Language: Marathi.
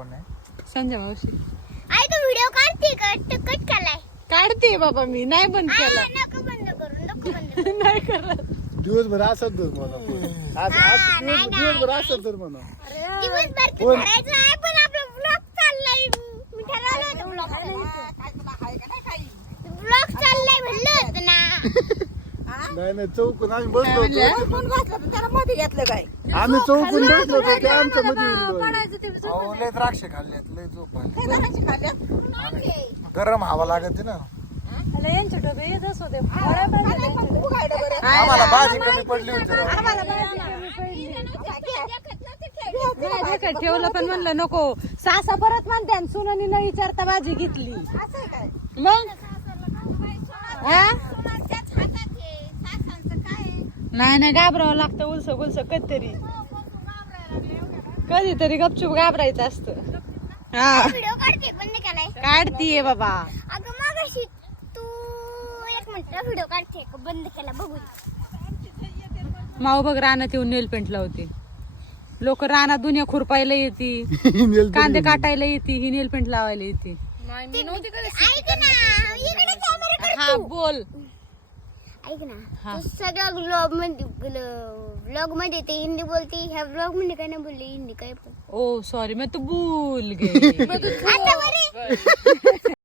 कोण आहे? संजय मावशी आई तू व्हिडिओ काढते कट केलाय काढते बाबा मी नाही बंद केला नको बंद करू नाही करत दिवसभर असत धर म्हणा दिवसभर असत धर म्हणा दिवसभर ते करायचं आहे पण आपला ब्लॉग चाललाय मी ठरवलं होतं ब्लॉग चाललाय म्हणलं होतं ना नाही चौकून आम्ही बसलो होतो कोण बसला पण त्याला मध्ये घेतलं काय आम्ही चौकून बसलो होतो ते आमच्या मध्ये येऊन अहो, लय द्राक्ष खाल्ल्यात लय झोप आली. काय जणांची खाल्ल्यात गरम हवा लागत ना यांचे डबे येतच होते तू खायला बरं आम्हाला भाजी कमी पडली होती राव. ठेवलं पण म्हणलं नको सासा परत म्हणते आणि सुनानी न विचारता भाजी घेतली असं आहे काय मग हा? नाही नाही घाबरावं लागतं उलस गुलस कधीतरी गपचूप घाबरायचं असतं हा व्हिडिओ काढते बंद केलाय काढतीये बाबा अगं मागाशी तू एक मिनिट व्हिडिओ काढते का बंद केला बघू माऊ बघ रानात येऊन नेल पेंट लावते लोक रानात दुनिया खुरपायला येते कांदे काटायला येते ही नेल पेंट लावायला येते ऐक ना इकडे कॅमेरा हा बोल ऐक ना तू सगळ्या ब्लॉग मध्ये ते हिंदी बोलते ह्या ब्लॉग मध्ये काय नाही बोलली हिंदी काय पण ओ सॉरी मैं तो भूल गई आता बरे